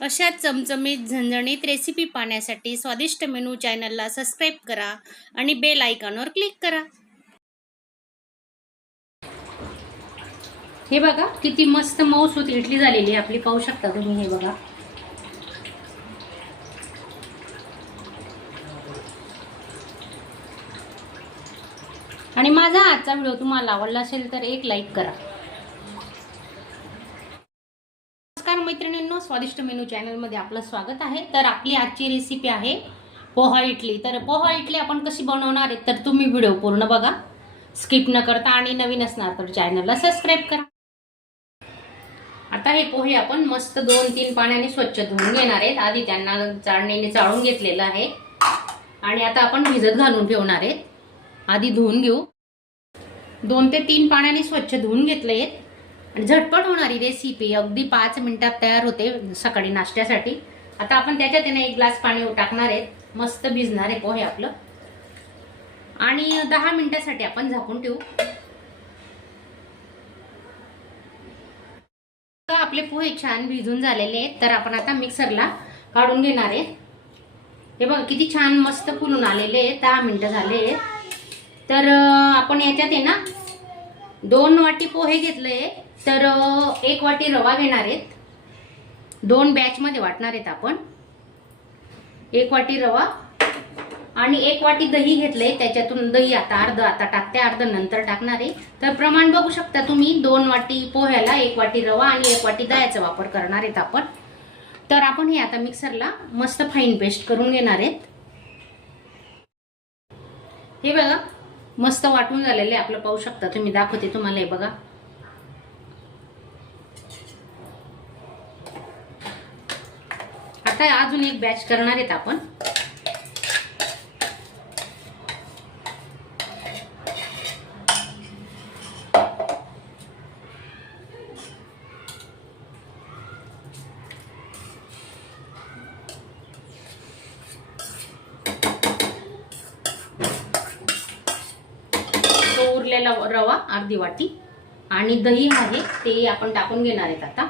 अशा चमचमीत झणझणीत रेसिपी पाहण्यासाठी स्वादिष्ट मेनू चॅनलला सबस्क्राईब करा आणि बेल आयकॉनवर क्लिक करा। हे बघा किती मस्त मऊसूत इडली झालेली आहे आपली, पाहू शकता तुम्ही। हे बघा आणि माझा आजचा व्हिडिओ तुम्हाला आवडला असेल तर एक लाईक करा। नमस्कार मैत्रिणींनो, स्वादिष्ट मेनू चॅनलमध्ये आपलं स्वागत आहे। तर आपली आजची रेसिपी आहे पोहा इडली। तर पोहा इडली आपण कशी बनवणार आहे तर तुम्ही व्हिडिओ पूर्ण बघा, स्किप न करता, आणि नवीन असणार तर चॅनलला सबस्क्राईब करा। आता हे पोहे आपण मस्त 2-3 पाण्याने स्वच्छ धुवून घेणार आहेत। आधी त्यांना चाळणीने चाळून घेतलेलं आहे आणि आता आपण भिजत घालून ठेवणार आहेत। आधी धुवून घेऊ। 2 ते 3 पाण्याने स्वच्छ धुवून घेतले आणि झटपट होणारी रेसिपी अगदी 5 मिनिटात तयार होते सकाळी नाश्त्यासाठी। आता आपण त्याच्यात 1 ग्लास पाणी टाकणार आहेत। मस्त भिजणार आहे पोहे आपलं आणि 10 मिनिटासाठी आपण झाकून ठेवू। आपले पोहे छान भिजून झालेले आहेत, तर आपण आता मिक्सरला काढून घेणार आहे। हे बघा किती छान मस्त फुलून आलेले आहेत। 10 मिनिटं झाले। तर आपण याच्यात आहे ना 2 वाटी पोहे घेतले, तर 1 वाटी रवा घेणार आहेत। 2 बॅच मध्ये वाटणार आहेत आपण। 1 वाटी रवा आणि 1 वाटी दही घेतले, त्याच्यातून दही आता अर्ध टाकते, अर्ध नंतर टाकणार आहे। तर प्रमाण बघू शकता तुम्ही, 2 वाटी पोह्याला 1 वाटी रवा आणि 1 वाटी दह्याचा वापर करणार आहेत आपण। तर आपण हे आता मिक्सरला मस्त फाईन पेस्ट करून घेणार आहेत। हे बघा मस्त वाटून झालेले आपलं, पाहू शकता तुम्ही, दाखवते तुम्हाला। हे बघा आता अजून एक बॅच करणार आहेत आपण। उरलेला रवा अर्धी वाटी आणि दही आहे ते आपण टाकून घेणार आहेत आता।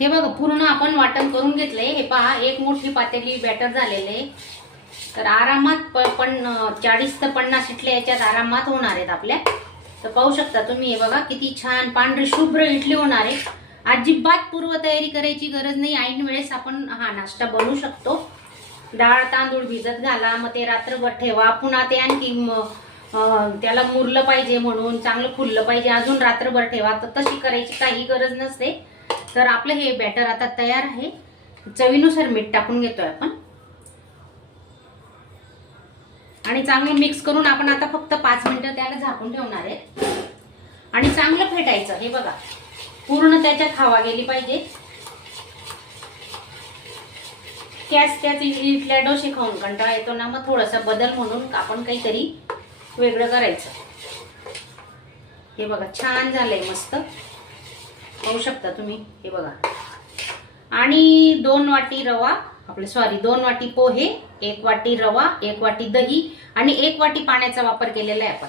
हे बघा पूर्ण आपण वाटण करून घेतलंय। हे पहा, 1 मोठी पातेली बॅटर झालेले, तर आरामात 40 ते 50 इडल्या याच्यात आरामात होणार आहेत आपल्या। तर पाहू शकता तुम्ही, हे बघा किती छान पांढरी शुभ्र इडली होणार आहे। अजिबात पूर्व तयारी करायची गरज नाही, ऐन वेळेस आपण हा नाश्ता बनवू शकतो। डाळ तांदूळ भिजत घाला, मग ते रात्रभर ठेवा, पुन्हा ते आणखी त्याला मुरलं पाहिजे म्हणून, चांगलं फुललं पाहिजे अजून रात्रभर ठेवा, तर तशी करायची काही गरज नसते। तर आपलं हे बॅटर आता तयार आहे। चवीनुसार मीठ टाकून घेतोय आपण आणि चांगलं मिक्स करून आपण आता फक्त 5 मिनिटं त्याला झाकून ठेवणार आहे आणि चांगलं फेटायचं। हे बघा पूर्ण त्याच्यात हवा गेली पाहिजे। त्याच इडल्या डोसे खाऊन कंटाळा येतो ना, मग थोडासा बदल म्हणून आपण काहीतरी वेगळं करायचं। हे बघा छान झालंय मस्त, पाहू शकता तुम्ही। हे बघा आणि 2 वाटी रवा आपले 2 वाटी पोहे, 1 वाटी रवा, 1 वाटी दही आणि 1 वाटी पाण्याचा वापर केलेला आहे आपण।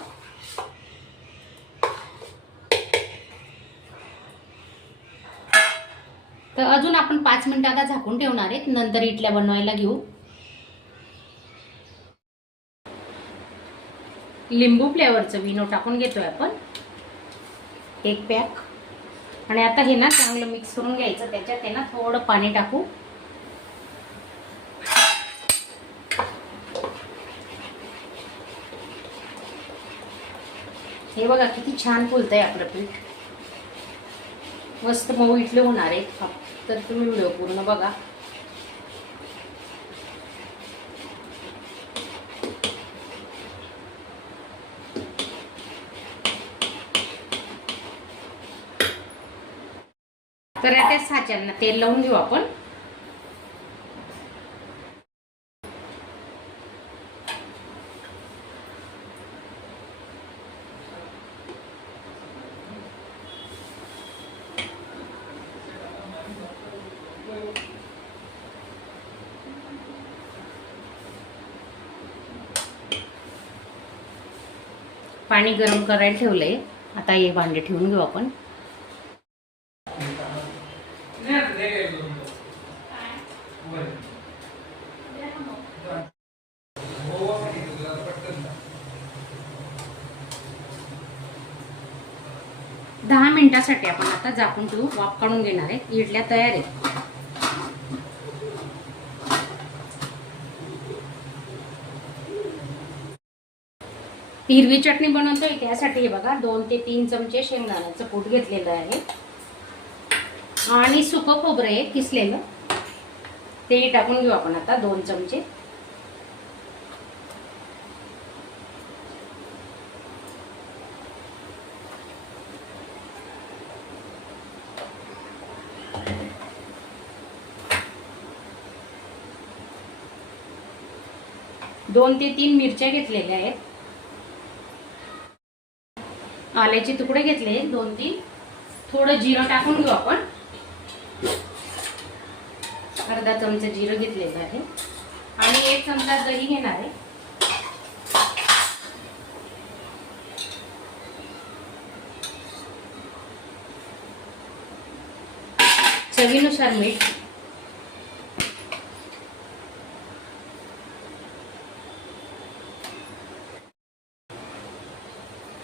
तर अजून आपण 5 मिनिटं आता झाकून ठेवणार आहेत, नंतर इडल्या बनवायला घेऊ। लिंबू फ्लेवरचं विनो टाकून घेतोय आपण 1 पॅक आणि आता हे ना चांगलं मिक्स करून घ्यायचं। त्याच्यात आहे ना थोडं पाणी टाकू। हे बघा किती छान फुलतंय आपलं पीठ, मस्त मऊ इडली होणार आहे। तर तुम्ही व्हिडिओ पूर्ण बघा। तर त्या साच्यांना तेल लावून घेऊ आपण। पाणी गरम करायला ठेवलंय. आता हे भांडे ठेवून घेऊ आपण. दहा मिनिटासाठी आपण आता झाकून ठेवू. वाफ काढून घेणार आहे. इडल्या तयार आहेत. हिरवी चटणी बनवतोय त्यासाठी हे बघा 2 ते 3 चमचे शेंगदाण्याचं कूट घेतलेलं आहे आणि सुकं खोबरं आहे किसलेलं, ते टाकून घेऊ आपण आता 2 चमचे. दोन ते 3 मिरच्या घेतलेल्या आहेत. आल्याचे तुकडे घेतले 2-3. थोडं जिरं टाकून घेऊ आपण. अर्धा चमचा जिरं घेतलेलं आहे आणि 1 चमचा दही घेणार आहे. चवीनुसार मीठ.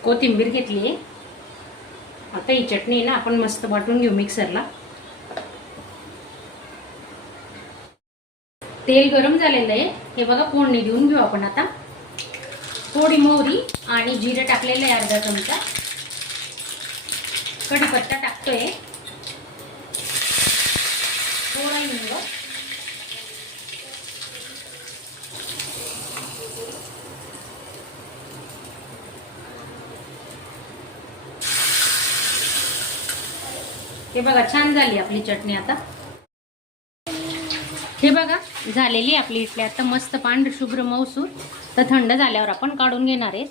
कोथिंबीर घेतली आहे. आता ही चटणी ना आपण मस्त वाटून घेऊ मिक्सरला. तेल गरम झालेलं आहे. हे बघा फोडणी देऊन घेऊ आपण आता. थोडी मोहरी आणि जिरे टाकलेलं आहे अर्धा चमचा. कढीपत्ता टाकतोय. थोडा हिंग. हे बघा छान झाली आपली चटणी. आता हे बघा झालेली आपली इडली आता मस्त पांढरी शुभ्र मऊसूर. तर थंड झाल्यावर आपण काढून घेणार आहे.